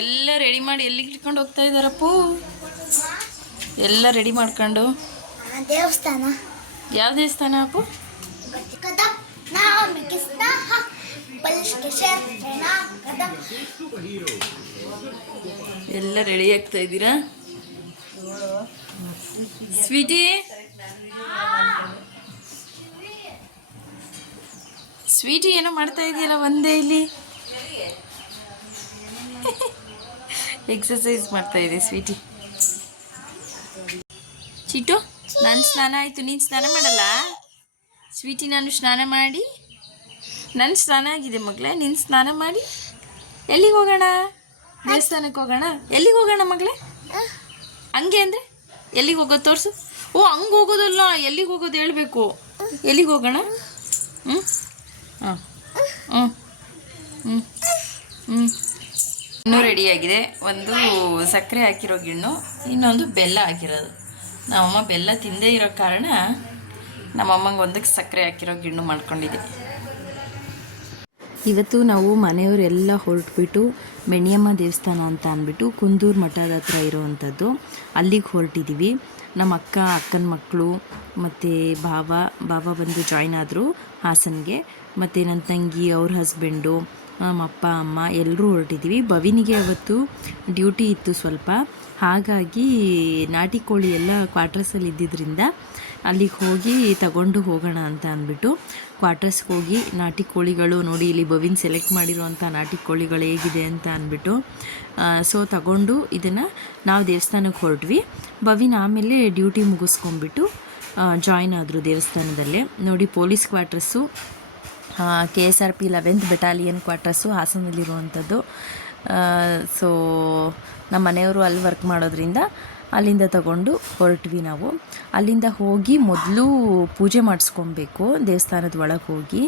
ಎಲ್ಲ ರೆಡಿ ಮಾಡಿ ಎಲ್ಲಿಗೆ ಇಟ್ಕೊಂಡು ಹೋಗ್ತಾ ಇದ್ದಾರಪ್ಪು? ಎಲ್ಲ ರೆಡಿ ಮಾಡ್ಕೊಂಡು. ದೇವಸ್ಥಾನ. ಯಾವ ದೇವಸ್ಥಾನ ಅಪ್ಪು? ಎಲ್ಲ ರೆಡಿ ಆಗ್ತಾ ಇದ್ದೀರಾ? ಸ್ವೀಟಿ? ಸ್ವೀಟಿ ಏನೋ ಮಾಡ್ತಾ ಇದೆಯಲ್ಲ ಒಂದೇ ಇಲ್ಲಿ. ಎಕ್ಸಸೈಸ್ ಮಾಡ್ತಾ ಇದೆ ಸ್ವೀಟಿ ಚಿಟ್ಟು, ನಾನು ಸ್ನಾನ ಆಯಿತು, ನೀನು ಸ್ನಾನ ಮಾಡಲ್ಲ? ಸ್ವೀಟಿ ನಾನು ಸ್ನಾನ ಮಾಡಿ. ನನ್ನ ಸ್ನಾನ ಆಗಿದೆ ಮಗಳೇ, ನೀನು ಸ್ನಾನ ಮಾಡಿ. ಎಲ್ಲಿಗೆ ಹೋಗೋಣ? ದೇವಸ್ಥಾನಕ್ಕೆ ಹೋಗೋಣ? ಎಲ್ಲಿಗೆ ಹೋಗೋಣ ಮಗಳೇ? ಹಂಗೆ ಅಂದರೆ? ಎಲ್ಲಿಗೆ ಹೋಗೋದು ತೋರಿಸು. ಓ, ಹಂಗೆ ಹೋಗೋದಲ್ಲ, ಎಲ್ಲಿಗೆ ಹೋಗೋದು ಹೇಳಬೇಕು. ಎಲ್ಲಿಗೆ ಹೋಗೋಣ? ಹ್ಞೂ ಹಾಂ. ಹ್ಞೂ ಹ್ಞೂ ರೆಡಿಯಾಗಿದೆ. ಒಂದು ಸಕ್ಕರೆ ಹಾಕಿರೋ ಗಿಣ್ಣು, ಇನ್ನೊಂದು ಬೆಲ್ಲ ಹಾಕಿರೋದು. ನಮ್ಮಮ್ಮ ಬೆಲ್ಲ ತಿಂದೇ ಇರೋ ಕಾರಣ ನಮ್ಮಮ್ಮಂಗೆ ಒಂದಕ್ಕೆ ಸಕ್ಕರೆ ಹಾಕಿರೋ ಗಿಣ್ಣು ಮಾಡ್ಕೊಂಡಿದ್ದೆ. ಇವತ್ತು ನಾವು ಮನೆಯವರೆಲ್ಲ ಹೊರಟ್ಬಿಟ್ಟು ಮೆಣಿಯಮ್ಮ ದೇವಸ್ಥಾನ ಅಂತ ಅಂದ್ಬಿಟ್ಟು ಕುಂದೂರು ಮಠದ ಹತ್ರ ಇರೋವಂಥದ್ದು. ಅಲ್ಲಿಗೆ ಹೊರಟಿದ್ದೀವಿ ನಮ್ಮ ಅಕ್ಕ, ಅಕ್ಕನ ಮಕ್ಕಳು ಮತ್ತು ಬಾಬಾ ಬಾಬಾ ಬಂದು ಜಾಯ್ನ್ ಆದರು ಹಾಸನ್ಗೆ. ಮತ್ತು ನನ್ನ ತಂಗಿ, ಅವ್ರ ಹಸ್ಬೆಂಡು ನಮ್ಮ ಅಪ್ಪ, ಅಮ್ಮ ಎಲ್ಲರೂ ಹೊರಟಿದ್ದೀವಿ. ಬವಿನಿಗೆ ಅವತ್ತು ಡ್ಯೂಟಿ ಇತ್ತು ಸ್ವಲ್ಪ. ಹಾಗಾಗಿ ನಾಟಿ ಕೋಳಿ ಎಲ್ಲ ಕ್ವಾರ್ಟರ್ಸಲ್ಲಿ ಇದ್ದಿದ್ದರಿಂದ ಅಲ್ಲಿಗೆ ಹೋಗಿ ತಗೊಂಡು ಹೋಗೋಣ ಅಂತ ಅಂದ್ಬಿಟ್ಟು ಕ್ವಾರ್ಟರ್ಸ್ಗೆ ಹೋಗಿ ನಾಟಿ ಕೋಳಿಗಳು ನೋಡಿ ಇಲ್ಲಿ ಬವಿನ್ ಸೆಲೆಕ್ಟ್ ಮಾಡಿರುವಂಥ ನಾಟಿ ಕೋಳಿಗಳು ಹೇಗಿದೆ ಅಂತ ಅಂದ್ಬಿಟ್ಟು ಸೊ ತಗೊಂಡು ಇದನ್ನು ನಾವು ದೇವಸ್ಥಾನಕ್ಕೆ ಹೊರಟ್ವಿ. ಬವಿನ್ ಆಮೇಲೆ ಡ್ಯೂಟಿ ಮುಗಿಸ್ಕೊಂಡ್ಬಿಟ್ಟು ಜಾಯ್ನ್ ಆದರು ದೇವಸ್ಥಾನದಲ್ಲೇ. ನೋಡಿ police quarters K S R P eleventh battalion quarters ಹಾಸನದಲ್ಲಿರುವಂಥದ್ದು so ನಮ್ಮ ಮನೆಯವರು ಅಲ್ಲಿ ವರ್ಕ್ ಮಾಡೋದ್ರಿಂದ ಅಲ್ಲಿಂದ ತಗೊಂಡು ಹೊರಟ್ವಿ ನಾವು. ಅಲ್ಲಿಂದ ಹೋಗಿ ಮೊದಲು ಪೂಜೆ ಮಾಡಿಸ್ಕೊಬೇಕು, ದೇವಸ್ಥಾನದ ಒಳಗೆ ಹೋಗಿ.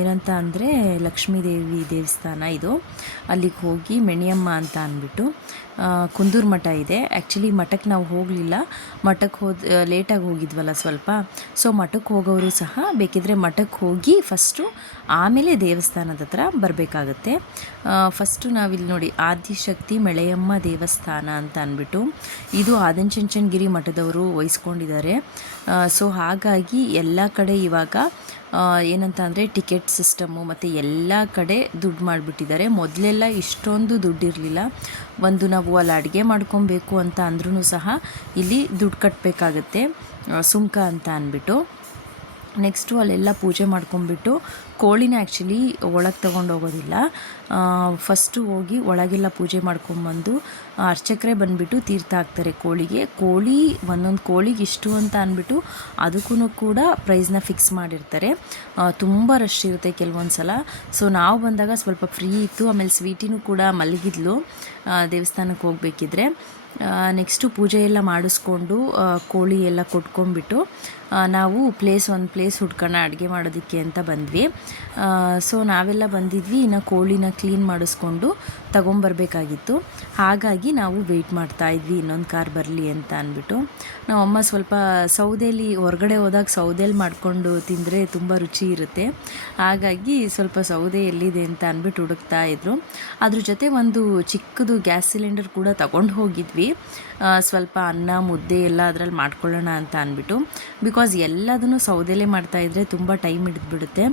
ಏನಂತ ಅಂದರೆ ಲಕ್ಷ್ಮೀದೇವಿ ದೇವಸ್ಥಾನ ಇದು. ಅಲ್ಲಿಗೆ ಹೋಗಿ ಮೆಣಿಯಮ್ಮ ಅಂತ ಅಂದ್ಬಿಟ್ಟು ಕುಂದೂರು ಮಠ ಇದೆ. ಆ್ಯಕ್ಚುಲಿ ಮಠಕ್ಕೆ ನಾವು ಹೋಗಲಿಲ್ಲ. ಮಠಕ್ಕೆ ಹೋದ ಲೇಟಾಗಿ ಹೋಗಿದ್ವಲ್ಲ ಸ್ವಲ್ಪ. ಸೊ ಮಠಕ್ಕೆ ಹೋಗೋರು ಸಹ ಬೇಕಿದ್ರೆ ಮಠಕ್ಕೆ ಹೋಗಿ ಫಸ್ಟು ಆಮೇಲೆ ದೇವಸ್ಥಾನದ ಹತ್ರ ಬರಬೇಕಾಗತ್ತೆ. ಫಸ್ಟು ನಾವಿಲ್ಲಿ ನೋಡಿ ಆದಿಶಕ್ತಿ ಮೆಳೆಯಮ್ಮ ದೇವಸ್ಥಾನ ಅಂತ ಅಂದ್ಬಿಟ್ಟು ಇದು ಆದಂಚನಚನಗಿರಿ ಮಠದವರು ವಹಿಸ್ಕೊಂಡಿದ್ದಾರೆ. ಸೊ ಹಾಗಾಗಿ ಎಲ್ಲ ಕಡೆ ಇವಾಗ ಏನಂತ ಅಂದರೆ ಟಿಕೆಟ್ ಸಿಸ್ಟಮು ಮತ್ತು ಎಲ್ಲ ಕಡೆ ದುಡ್ಡು ಮಾಡಿಬಿಟ್ಟಿದ್ದಾರೆ. ಮೊದಲೆಲ್ಲ ಇಷ್ಟೊಂದು ದುಡ್ಡಿರಲಿಲ್ಲ ಒಂದು ನಾವು ಅಲ್ಲಿ ಅಡುಗೆ ಮಾಡ್ಕೊಬೇಕು ಅಂತ ಅಂದ್ರೂ ಸಹ ಇಲ್ಲಿ ದುಡ್ಡು ಕಟ್ಟಬೇಕಾಗತ್ತೆ ಸುಂಕ ಅಂತ ಅಂದ್ಬಿಟ್ಟು. ನೆಕ್ಸ್ಟು ಅಲ್ಲೆಲ್ಲ ಪೂಜೆ ಮಾಡ್ಕೊಂಬಿಟ್ಟು ಕೋಳಿನ ಆ್ಯಕ್ಚುಲಿ ಒಳಗೆ ತೊಗೊಂಡು ಹೋಗೋದಿಲ್ಲ. ಫಸ್ಟು ಹೋಗಿ ಒಳಗೆಲ್ಲ ಪೂಜೆ ಮಾಡ್ಕೊಂಬಂದು ಅರ್ಚಕರೇ ಬಂದುಬಿಟ್ಟು ತೀರ್ಥ ಹಾಕ್ತಾರೆ ಕೋಳಿಗೆ. ಕೋಳಿ ಒಂದೊಂದು ಕೋಳಿಗೆ ಇಷ್ಟು ಅಂತ ಅಂದ್ಬಿಟ್ಟು ಅದಕ್ಕೂ ಕೂಡ ಪ್ರೈಸ್ನ ಫಿಕ್ಸ್ ಮಾಡಿರ್ತಾರೆ. ತುಂಬ ರಶ್ ಇರುತ್ತೆ ಕೆಲವೊಂದು ಸಲ ಸೊ ನಾವು ಬಂದಾಗ ಸ್ವಲ್ಪ ಫ್ರೀ ಇತ್ತು. ಆಮೇಲೆ ಸ್ವೀಟಿನೂ ಕೂಡ ಮಲಗಿದ್ಲು. ದೇವಸ್ಥಾನಕ್ಕೆ ಹೋಗಬೇಕಿದ್ರೆ. ನೆಕ್ಸ್ಟು ಪೂಜೆ ಎಲ್ಲ ಮಾಡಿಸ್ಕೊಂಡು ಕೋಳಿ ಎಲ್ಲ ಕೊಟ್ಕೊಂಡ್ಬಿಟ್ಟು ನಾವು ಪ್ಲೇಸ್ ಒಂದು ಪ್ಲೇಸ್ ಹುಡ್ಕೋಣ, ಅಡುಗೆ ಮಾಡೋದಕ್ಕೆ ಅಂತ ಬಂದ್ವಿ. ಸೊ ನಾವೆಲ್ಲ ಬಂದಿದ್ವಿ, ಇನ್ನು ಕೋಳಿನ ಕ್ಲೀನ್ ಮಾಡಿಸ್ಕೊಂಡು ತಗೊಂಬರ್ಬೇಕಾಗಿತ್ತು. ಹಾಗಾಗಿ ನಾವು ವೆಯ್ಟ್ ಮಾಡ್ತಾ ಇದ್ವಿ, ಇನ್ನೊಂದು ಕಾರ್ ಬರಲಿ ಅಂತ ಅಂದ್ಬಿಟ್ಟು. ನಮ್ಮಮ್ಮ ಸ್ವಲ್ಪ ಸೌದೆಯಲ್ಲಿ ಹೊರಗಡೆ ಹೋದಾಗ ಸೌದೆಯಲ್ಲಿ ಮಾಡಿಕೊಂಡು ತಿಂದರೆ ತುಂಬ ರುಚಿ ಇರುತ್ತೆ. ಹಾಗಾಗಿ ಸ್ವಲ್ಪ ಸೌದೆ ಎಲ್ಲಿದೆ ಅಂತ ಅಂದ್ಬಿಟ್ಟು ಹುಡುಕ್ತಾ ಇದ್ರು. ಅದ್ರ ಜೊತೆ ಒಂದು ಚಿಕ್ಕದು ಗ್ಯಾಸ್ ಸಿಲಿಂಡರ್ ಕೂಡ ತಗೊಂಡು ಹೋಗಿದ್ವಿ. ಸ್ವಲ್ಪ ಅನ್ನ, ಮುದ್ದೆ ಎಲ್ಲ ಅದರಲ್ಲಿ ಮಾಡ್ಕೊಳ್ಳೋಣ ಅಂತ ಅಂದ್ಬಿಟ್ಟು. ಬಿಕಾಸ್ ಎಲ್ಲದನ್ನು ಸೌದೆಲೇ ಮಾಡ್ತಾಯಿದ್ರೆ ತುಂಬ ಟೈಮ್ ಹಿಡಿದ್ಬಿಡುತ್ತೆ.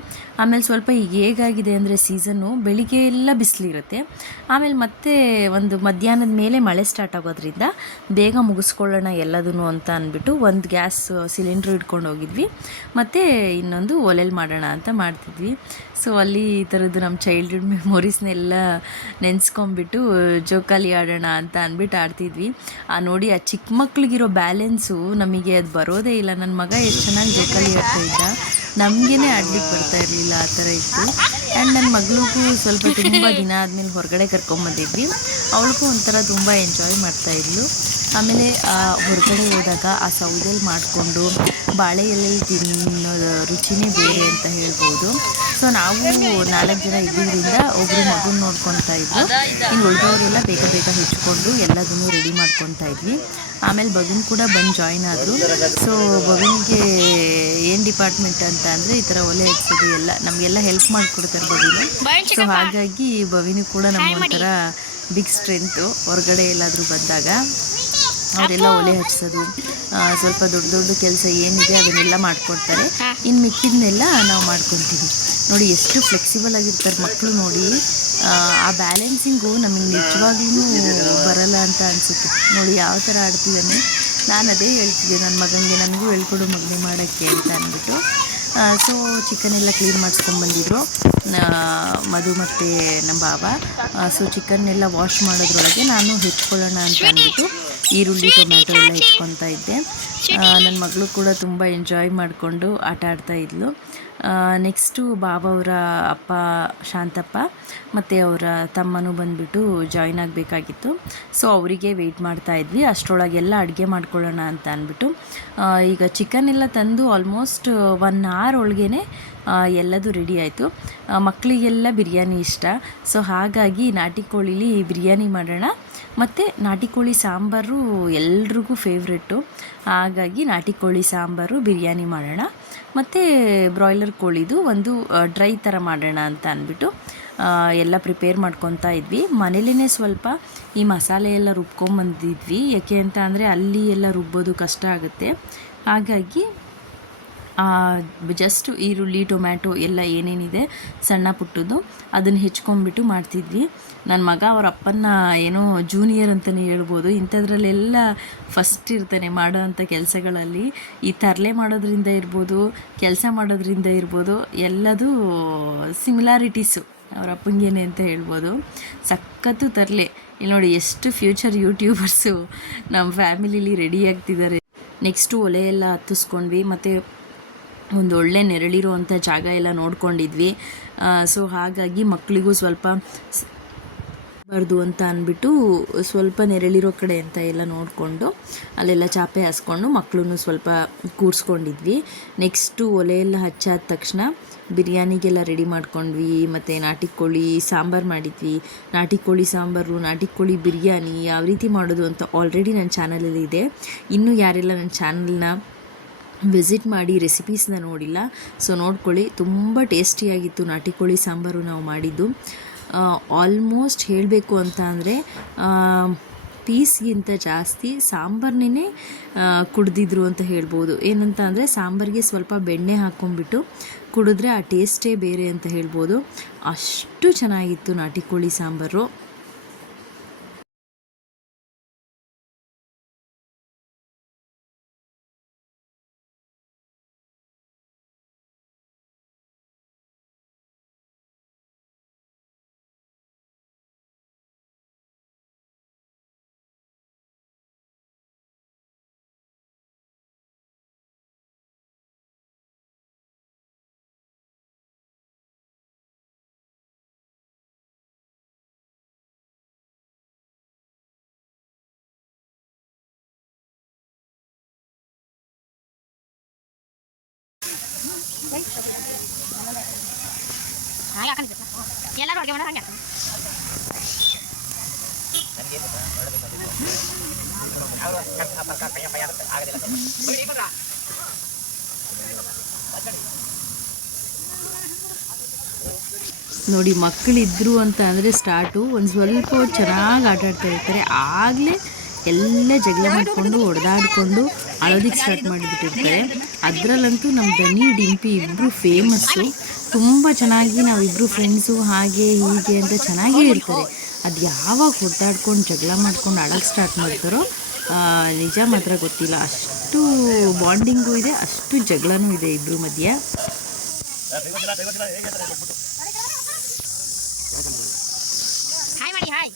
ಆಮೇಲೆ ಸ್ವಲ್ಪ ಈಗ ಹೇಗಾಗಿದೆ ಅಂದರೆ ಸೀಸನ್ನು ಬೆಳಿಗ್ಗೆ ಎಲ್ಲ ಬಿಸಿಲಿರುತ್ತೆ. ಆಮೇಲೆ ಮತ್ತೆ ಒಂದು ಮಧ್ಯಾಹ್ನದ ಮೇಲೆ ಮಳೆ ಸ್ಟಾರ್ಟ್ ಆಗೋದ್ರಿಂದ ಬೇಗ ಮುಗಿಸ್ಕೊಳ್ಳೋಣ ಎಲ್ಲದನ್ನು ಅಂತ ಅಂದ್ಬಿಟ್ಟು ಒಂದು ಗ್ಯಾಸ್ ಸಿಲಿಂಡ್ರ್ ಇಟ್ಕೊಂಡು ಹೋಗಿದ್ವಿ. ಮತ್ತು ಇನ್ನೊಂದು ಒಲೆಲಿ ಮಾಡೋಣ ಅಂತ ಮಾಡ್ತಿದ್ವಿ. ಸೊ ಅಲ್ಲಿ ಈ ಥರದ್ದು ನಮ್ಮ ಚೈಲ್ಡ್ಹುಡ್ ಮೆಮೊರೀಸ್ನೆಲ್ಲ ನೆನೆಸ್ಕೊಂಬಿಟ್ಟು ಜೋಕಾಲಿ ಆಡೋಣ ಅಂತ ಅಂದ್ಬಿಟ್ಟು ಆಡ್ತಿದ್ವಿ. ಆ ನೋಡಿ ಆ ಚಿಕ್ಕ ಮಕ್ಳಿಗಿರೋ ಬ್ಯಾಲೆನ್ಸು ನಮಗೆ ಅದು ಬರೋದೇ ಇಲ್ಲ. ನನ್ನ ಮಗ ಎಷ್ಟು ಚೆನ್ನಾಗಿ ಜೋಕಲಿ ಇದ್ದ ನಮಗೇನೆ ಆಡ್ಲಿಕ್ಕೆ ಬರ್ತಾ ಇರಲಿಲ್ಲ, ಆ ಥರ ಇತ್ತು. ಆ್ಯಂಡ್ ನನ್ನ ಮಗಳಿಗೂ ಸ್ವಲ್ಪ ತುಂಬ ದಿನ ಆದಮೇಲೆ ಹೊರಗಡೆ ಕರ್ಕೊಂಬಂದಿದ್ವಿ. ಅವಳಿಗೂ ಒಂಥರ ತುಂಬ ಎಂಜಾಯ್ ಮಾಡ್ತಾ ಇದ್ಲು. ಆಮೇಲೆ ಹೊರಗಡೆ ಹೋದಾಗ ಆ ಸೌದೆಲಿ ಮಾಡಿಕೊಂಡು ಬಾಳೆ ಎಲೆಯಲ್ಲಿ ತಿನ್ನೋದು ರುಚಿನೇ ಬೇರೆ ಅಂತ ಹೇಳ್ಬೋದು. ಸೊ ನಾವು ನಾಲ್ಕು ಜನ ಇದ್ದಿದ್ದರಿಂದ ಒಬ್ಬರು ಮಗುನ ನೋಡ್ಕೊತಾ ಇದ್ವಿ ಇನ್ನು ಉಳಿದವರೆಲ್ಲ ಬೇಗ ಬೇಗ ಹೆಚ್ಕೊಂಡು ಎಲ್ಲದನ್ನು ರೆಡಿ ಮಾಡ್ಕೊತಾ ಇದ್ವಿ. ಆಮೇಲೆ ಬಗುನ್ ಕೂಡ ಬಂದು ಜಾಯ್ನ್ ಆದರು. ಸೊ ಬಗುನ್ಗೆ ಏನು ಡಿಪಾರ್ಟ್ಮೆಂಟ್ ಅಂತ ಅಂದರೆ ಈ ಥರ ಒಲೆ ಹಚ್ಚೋದು ಎಲ್ಲ ನಮಗೆಲ್ಲ ಹೆಲ್ಪ್ ಮಾಡಿಕೊಡ್ತಾರೆ ಬಗುನು. ಸೊ ಹಾಗಾಗಿ ಬವಿನು ಕೂಡ ನಮ್ಮ ಒಂಥರ ಬಿಗ್ ಸ್ಟ್ರೆಂತು ಹೊರಗಡೆ ಎಲ್ಲಾದರೂ ಬಂದಾಗ. ಅವರೆಲ್ಲ ಒಲೆ ಹಚ್ಸೋದು ಸ್ವಲ್ಪ ದೊಡ್ಡ ದೊಡ್ಡ ಕೆಲಸ ಏನಿದೆ ಅದನ್ನೆಲ್ಲ ಮಾಡಿಕೊಡ್ತಾರೆ. ಇನ್ನು ಮಿಕ್ಕಿದ್ನೆಲ್ಲ ನಾವು ಮಾಡ್ಕೊತೀವಿ ನೋಡಿ ಎಷ್ಟು ಫ್ಲೆಕ್ಸಿಬಲ್ ಆಗಿರ್ತಾರೆ ಮಕ್ಕಳು ನೋಡಿ. ಆ, ಆ ಬ್ಯಾಲೆನ್ಸಿಂಗು ನಮಗೆ ನಿಜವಾಗ್ಲೂ ಬರಲ್ಲ ಅಂತ ಅನಿಸುತ್ತೆ. ನೋಡಿ ಯಾವ ಥರ ಆಡ್ತಿದ್ದಾನೆ. ನಾನು ಅದೇ ಹೇಳ್ತಿದ್ದೆ ನನ್ನ ಮಗನಿಗೆ ನನಗೂ ಹೇಳ್ಕೊಡು ಮಗನೇ ಮಾಡೋಕ್ಕೆ ಅಂತ ಅಂದ್ಬಿಟ್ಟು. ಸೊ ಚಿಕನ್ ಎಲ್ಲ ಕ್ಲೀನ್ ಮಾಡಿಸ್ಕೊಂಡ್ಬಂದಿದ್ರು ಮಧು ಮತ್ತು ನಮ್ಮ ಬಾಬಾ ಸೊ ಚಿಕನ್ನೆಲ್ಲ ವಾಶ್ ಮಾಡೋದ್ರೊಳಗೆ ನಾನು ಹೆಚ್ಕೊಳ್ಳೋಣ ಅಂತ ಅಂದ್ಬಿಟ್ಟು ಈರುಳ್ಳಿ ಟೊಮ್ಯಾಟೊ ಎಲ್ಲ ಹೆಚ್ಕೊತಾ ಇದ್ದೆ. ನನ್ನ ಮಗಳು ಕೂಡ ತುಂಬ ಎಂಜಾಯ್ ಮಾಡಿಕೊಂಡು ಆಟ ಆಡ್ತಾ ಇದ್ಲು. ನೆಕ್ಸ್ಟು ಬಾಬಾ ಅವರ ಅಪ್ಪ ಶಾಂತಪ್ಪ ಮತ್ತು ಅವರ ತಮ್ಮನೂ ಬಂದುಬಿಟ್ಟು ಜಾಯ್ನ್ ಆಗಬೇಕಾಗಿತ್ತು. ಸೊ ಅವರಿಗೆ ವೆಯ್ಟ್ ಮಾಡ್ತಾ ಇದ್ವಿ. ಅಷ್ಟರೊಳಗೆಲ್ಲ ಅಡುಗೆ ಮಾಡ್ಕೊಳ್ಳೋಣ ಅಂತ ಅಂದ್ಬಿಟ್ಟು. ಈಗ ಚಿಕನ್ ಎಲ್ಲ ತಂದು ಆಲ್ಮೋಸ್ಟ್ ಒನ್ ಅವರ್ ಒಳಗೇ ಎಲ್ಲದು ರೆಡಿ ಆಯಿತು. ಮಕ್ಕಳಿಗೆಲ್ಲ ಬಿರಿಯಾನಿ ಇಷ್ಟ. ಸೊ ಹಾಗಾಗಿ ನಾಟಿ ಕೋಳಿಲಿ ಬಿರಿಯಾನಿ ಮಾಡೋಣ. ಮತ್ತು ನಾಟಿ ಕೋಳಿ ಸಾಂಬಾರು ಎಲ್ರಿಗೂ ಫೇವ್ರೆಟ್ಟು ಹಾಗಾಗಿ ನಾಟಿ ಕೋಳಿ ಸಾಂಬಾರು ಬಿರಿಯಾನಿ ಮಾಡೋಣ. ಮತ್ತು ಬ್ರಾಯ್ಲರ್ ಕೋಳಿದು ಒಂದು ಡ್ರೈ ಥರ ಮಾಡೋಣ ಅಂತ ಅಂದ್ಬಿಟ್ಟು ಎಲ್ಲ ಪ್ರಿಪೇರ್ ಮಾಡ್ಕೊತಾ ಇದ್ವಿ. ಮನೇಲೇ ಸ್ವಲ್ಪ ಈ ಮಸಾಲೆ ಎಲ್ಲ ರುಬ್ಕೊಂಬಂದಿದ್ವಿ. ಯಾಕೆ ಅಂತ ಅಂದರೆ ಅಲ್ಲಿ ಎಲ್ಲ ರುಬ್ಬೋದು ಕಷ್ಟ ಆಗುತ್ತೆ. ಹಾಗಾಗಿ ಜಸ್ಟ್ ಈರುಳ್ಳಿ, ಟೊಮ್ಯಾಟೊ ಎಲ್ಲ ಏನೇನಿದೆ ಸಣ್ಣ ಪುಟ್ಟದ್ದು ಅದನ್ನು ಹೆಚ್ಕೊಂಡ್ಬಿಟ್ಟು ಮಾಡ್ತಿದ್ವಿ. ನನ್ನ ಮಗ ಅವರ ಅಪ್ಪನ ಏನೋ ಜೂನಿಯರ್ ಅಂತಲೇ ಹೇಳ್ಬೋದು. ಇಂಥದ್ರಲ್ಲೆಲ್ಲ ಫಸ್ಟ್ ಇರ್ತಾನೆ ಮಾಡೋವಂಥ ಕೆಲಸಗಳಲ್ಲಿ. ಈ ತರಲೆ ಮಾಡೋದ್ರಿಂದ ಇರ್ಬೋದು, ಕೆಲಸ ಮಾಡೋದ್ರಿಂದ ಇರ್ಬೋದು, ಎಲ್ಲದೂ ಸಿಮಿಲಾರಿಟೀಸು ಅವರ ಅಪ್ಪಂಗೇನೆ ಅಂತ ಹೇಳ್ಬೋದು. ಸಖತ್ತು ತರಲೆ. ಇಲ್ಲಿ ನೋಡಿ ಎಷ್ಟು ಫ್ಯೂಚರ್ ಯೂಟ್ಯೂಬರ್ಸು ನಮ್ಮ ಫ್ಯಾಮಿಲಿಲಿ ರೆಡಿ ಆಗ್ತಿದ್ದಾರೆ. ನೆಕ್ಸ್ಟು ಒಲೆ ಎಲ್ಲ ಹತ್ತಿಸ್ಕೊಂಡ್ವಿ. ಮತ್ತು ಒಂದು ಒಳ್ಳೆ ನೆರಳಿರುವಂಥ ಜಾಗ ಎಲ್ಲ ನೋಡ್ಕೊಂಡಿದ್ವಿ. ಸೊ ಹಾಗಾಗಿ ಮಕ್ಕಳಿಗೂ ಸ್ವಲ್ಪ ಬಾರ್ದು ಅಂತ ಅಂದ್ಬಿಟ್ಟು ಸ್ವಲ್ಪ ನೆರಳಿರೋ ಕಡೆ ಅಂತ ಎಲ್ಲ ನೋಡಿಕೊಂಡು ಅಲ್ಲೆಲ್ಲ ಚಾಪೆ ಹಾಸ್ಕೊಂಡು ಮಕ್ಕಳನ್ನು ಸ್ವಲ್ಪ ಕೂರಿಸ್ಕೊಂಡಿದ್ವಿ. ನೆಕ್ಸ್ಟು ಒಲೆಯೆಲ್ಲ ಹಚ್ಚಾದ ತಕ್ಷಣ ಬಿರಿಯಾನಿಗೆಲ್ಲ ರೆಡಿ ಮಾಡ್ಕೊಂಡ್ವಿ, ಮತ್ತು ನಾಟಿ ಕೋಳಿ ಸಾಂಬಾರು ಮಾಡಿದ್ವಿ. ನಾಟಿ ಕೋಳಿ ಸಾಂಬಾರು, ನಾಟಿ ಕೋಳಿ ಬಿರಿಯಾನಿ ಯಾವ ರೀತಿ ಮಾಡೋದು ಅಂತ ಆಲ್ರೆಡಿ ನನ್ನ ಚಾನಲಲ್ಲಿ ಇದೆ. ಇನ್ನೂ ಯಾರೆಲ್ಲ ನನ್ನ ಚಾನಲ್ನ ವಿಸಿಟ್ ಮಾಡಿ ರೆಸಿಪೀಸ್ನ ನೋಡಿಲ್ಲ. ಸೊ ನೋಡ್ಕೊಳ್ಳಿ. ತುಂಬ ಟೇಸ್ಟಿಯಾಗಿತ್ತು ನಾಟಿ ಕೋಳಿ ಸಾಂಬಾರು ನಾವು ಮಾಡಿದ್ದು. ಆಲ್ಮೋಸ್ಟ್ ಹೇಳಬೇಕು ಅಂತ ಅಂದರೆ ಪೀಸ್ಗಿಂತ ಜಾಸ್ತಿ ಸಾಂಬಾರ್ನೇ ಕುಡ್ದಿದ್ರು ಅಂತ ಹೇಳ್ಬೋದು. ಏನಂತ ಅಂದರೆ, ಸಾಂಬಾರಿಗೆ ಸ್ವಲ್ಪ ಬೆಣ್ಣೆ ಹಾಕ್ಕೊಂಡ್ಬಿಟ್ಟು ಕುಡಿದ್ರೆ ಆ ಟೇಸ್ಟೇ ಬೇರೆ ಅಂತ ಹೇಳ್ಬೋದು. ಅಷ್ಟು ಚೆನ್ನಾಗಿತ್ತು ನಾಟಿ ಕೋಳಿ ಸಾಂಬಾರು. ಎಲ್ಲರೂ ನೋಡಿ, ಮಕ್ಕಳಿದ್ರು ಅಂತ ಅಂದರೆ ಸ್ಟಾರ್ಟು ಒಂದು ಸ್ವಲ್ಪ ಚೆನ್ನಾಗಿ ಆಟ ಆಡ್ತಾ ಇರ್ತಾರೆ. ಆಗಲೇ ಎಲ್ಲ ಜಗಳ ಮಾಡಿಕೊಂಡು, ಹೊಡೆದಾಡಿಕೊಂಡು ಅಳೋದಕ್ಕೆ ಸ್ಟಾರ್ಟ್ ಮಾಡಿಬಿಟ್ಟಿರ್ತಾರೆ ಅದರಲ್ಲಂತೂ ನಮ್ಮ ದನಿ, ಡಿಂಪಿ ಇಬ್ಬರು ಫೇಮಸ್ಸು ತುಂಬ ಚೆನ್ನಾಗಿ ನಾವಿಬ್ಬರು ಫ್ರೆಂಡ್ಸು ಹಾಗೆ ಹೀಗೆ ಅಂತ ಚೆನ್ನಾಗೇ ಇರ್ತಾರೆ ಅದು ಯಾವಾಗ ಹೊಡ್ದಾಡ್ಕೊಂಡು ಜಗಳ ಮಾಡ್ಕೊಂಡು ಅಳಕ್ಕೆ ಸ್ಟಾರ್ಟ್ ಮಾಡ್ತಾರೋ ನಿಜ ಮಾತ್ರ ಗೊತ್ತಿಲ್ಲ. ಅಷ್ಟು ಬಾಂಡಿಂಗು ಇದೆ, ಅಷ್ಟು ಜಗಳನೂ ಇದೆ ಇಬ್ಬರು ಮಧ್ಯೆ. ಹಾಯ್ ಮಾಡಿ ಹಾಯ್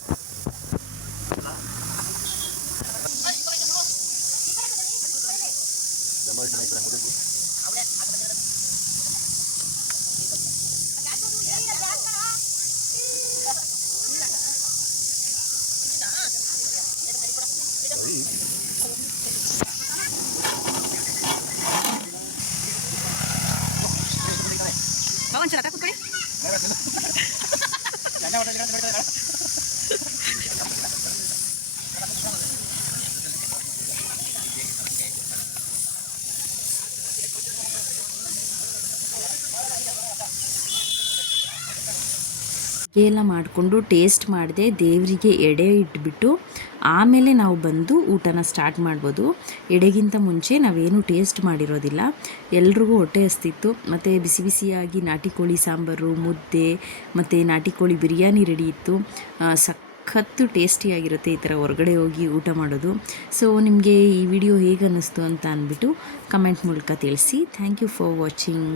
ಎಲ್ಲ ಮಾಡಿಕೊಂಡು ಟೇಸ್ಟ್ ಮಾಡಿದೆ ದೇವರಿಗೆ ಎಡೆ ಇಟ್ಬಿಟ್ಟು ಆಮೇಲೆ ನಾವು ಬಂದು ಊಟನ ಸ್ಟಾರ್ಟ್ ಮಾಡ್ಬೋದು. ಎಡೆಗಿಂತ ಮುಂಚೆ ನಾವೇನು ಟೇಸ್ಟ್ ಮಾಡಿರೋದಿಲ್ಲ. ಎಲ್ರಿಗೂ ಹೊಟ್ಟೆ ಹಸ್ತಿತ್ತು. ಮತ್ತು ಬಿಸಿ ಬಿಸಿಯಾಗಿ ನಾಟಿ ಕೋಳಿ ಸಾಂಬಾರು, ಮುದ್ದೆ, ಮತ್ತು ನಾಟಿ ಕೋಳಿ ಬಿರಿಯಾನಿ ರೆಡಿ ಇತ್ತು. ಸಖತ್ತು ಟೇಸ್ಟಿಯಾಗಿರುತ್ತೆ ಈ ಥರ ಹೊರಗಡೆ ಹೋಗಿ ಊಟ ಮಾಡೋದು. ಸೊ ನಿಮಗೆ ಈ ವಿಡಿಯೋ ಹೇಗೆ ಅನ್ನಿಸ್ತು ಅಂತ ಅಂದ್ಬಿಟ್ಟು ಕಮೆಂಟ್ ಮೂಲಕ ತಿಳಿಸಿ. Thank you for watching